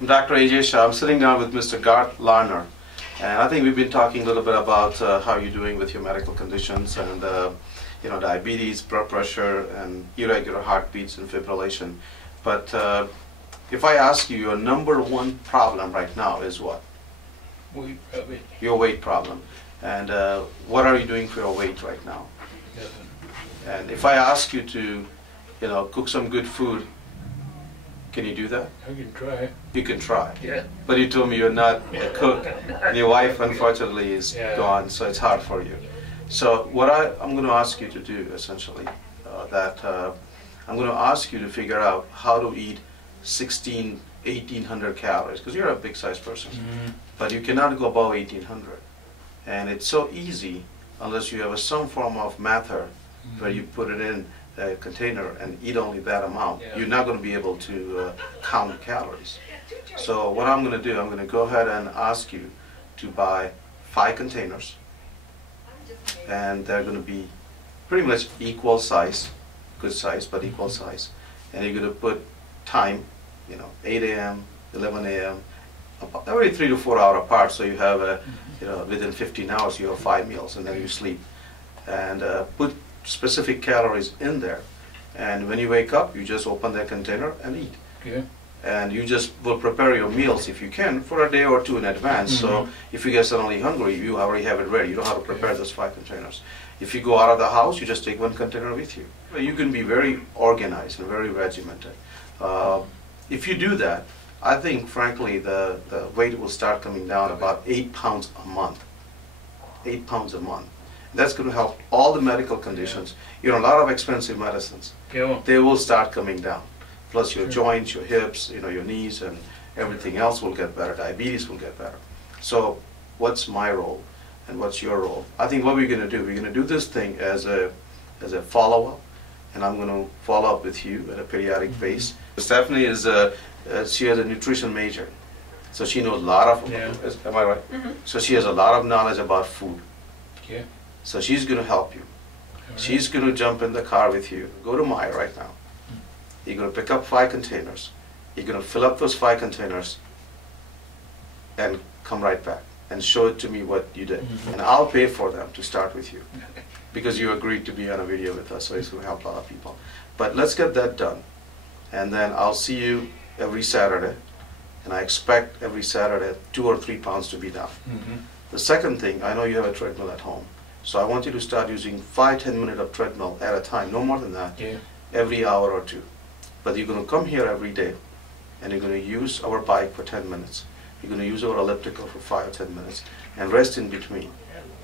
I'm Dr. AJ Shah. I'm sitting down with Mr. Larner, and I think we've been talking a little bit about how you're doing with your medical conditions and diabetes, blood pressure, and irregular heartbeats and fibrillation. But if I ask you, your number one problem right now is what? Weight, probably. Your weight problem. And what are you doing for your weight right now? Nothing. And if I ask you to, cook some good food, can you do that? I can try. You can try. Yeah. But you told me you're not a cook. And your wife, unfortunately, is gone, so it's hard for you. So what I'm going to ask you to do, essentially, I'm going to ask you to figure out how to eat 1,800 calories, because you're a big-sized person. Mm-hmm. But you cannot go above 1,800. And it's so easy, unless you have some form of method where you put it in a container and eat only that amount. Yeah. You're not going to be able to count calories. So what I'm going to do, I'm going to go ahead and ask you to buy 5 containers, and they're going to be pretty much equal size, good size, but equal size. And you're going to put time, 8 a.m., 11 a.m., every 3 to 4 hours apart, so you have within 15 hours you have 5 meals, and then you sleep. And put specific calories in there, and when you wake up, you just open that container and eat. Okay. And you just will prepare your meals, if you can, for a day or two in advance. So if you get suddenly hungry, you already have it ready. You don't have to prepare those 5 containers. If you go out of the house, you just take 1 container with you. You can be very organized and very regimented. If you do that, I think, frankly, the weight will start coming down about 8 pounds a month. 8 pounds a month. That's going to help all the medical conditions. A lot of expensive medicines. Yeah. They will start coming down. Plus your joints, your hips, your knees, and everything else will get better. Diabetes will get better. So what's my role and what's your role? I think what we're going to do, we're going to do this thing as a follow-up, and I'm going to follow up with you at a periodic base. Stephanie is she has a nutrition major, so she knows a lot of, am I right? So she has a lot of knowledge about food. Yeah. So she's going to help you. She's going to jump in the car with you. Go to Meijer right now. You're going to pick up 5 containers. You're going to fill up those 5 containers and come right back and show it to me what you did. And I'll pay for them to start with you, because you agreed to be on a video with us, so it's going to help a lot of people. But let's get that done. And then I'll see you every Saturday. And I expect every Saturday 2 or 3 pounds to be down. The second thing, I know you have a treadmill at home. So I want you to start using 5-10 minutes of treadmill at a time, no more than that, every hour or 2. But you're going to come here every day, and you're going to use our bike for 10 minutes. You're going to use our elliptical for 5 or 10 minutes, and rest in between.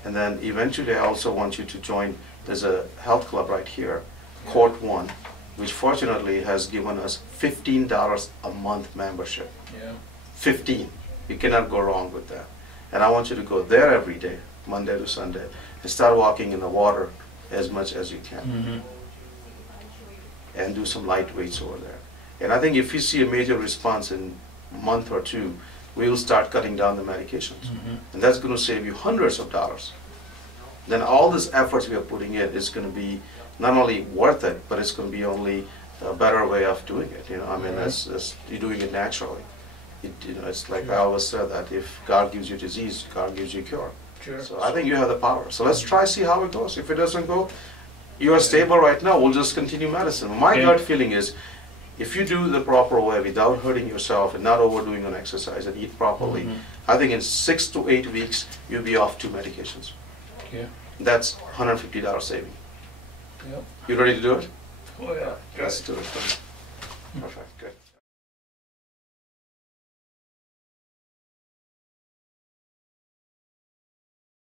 And then eventually I also want you to join, there's a health club right here, Court 1, which fortunately has given us $15 a month membership. 15. You cannot go wrong with that. And I want you to go there every day, Monday to Sunday, and start walking in the water as much as you can. And do some light weights over there. And I think if you see a major response in a month or 2, we will start cutting down the medications. And that's going to save you hundreds of dollars. Then all these efforts we are putting in is going to be not only worth it, but it's going to be only a better way of doing it. I mean, you're doing it naturally. It's like I always said that if God gives you disease, God gives you cure. So I think you have the power. So let's try, see how it goes. If it doesn't go, you are stable right now, we'll just continue medicine. My gut feeling is, if you do the proper way without hurting yourself and not overdoing on exercise and eat properly, I think in 6 to 8 weeks, you'll be off 2 medications. That's $150 saving. You ready to do it? Oh yeah. Let's do it. Perfect, good.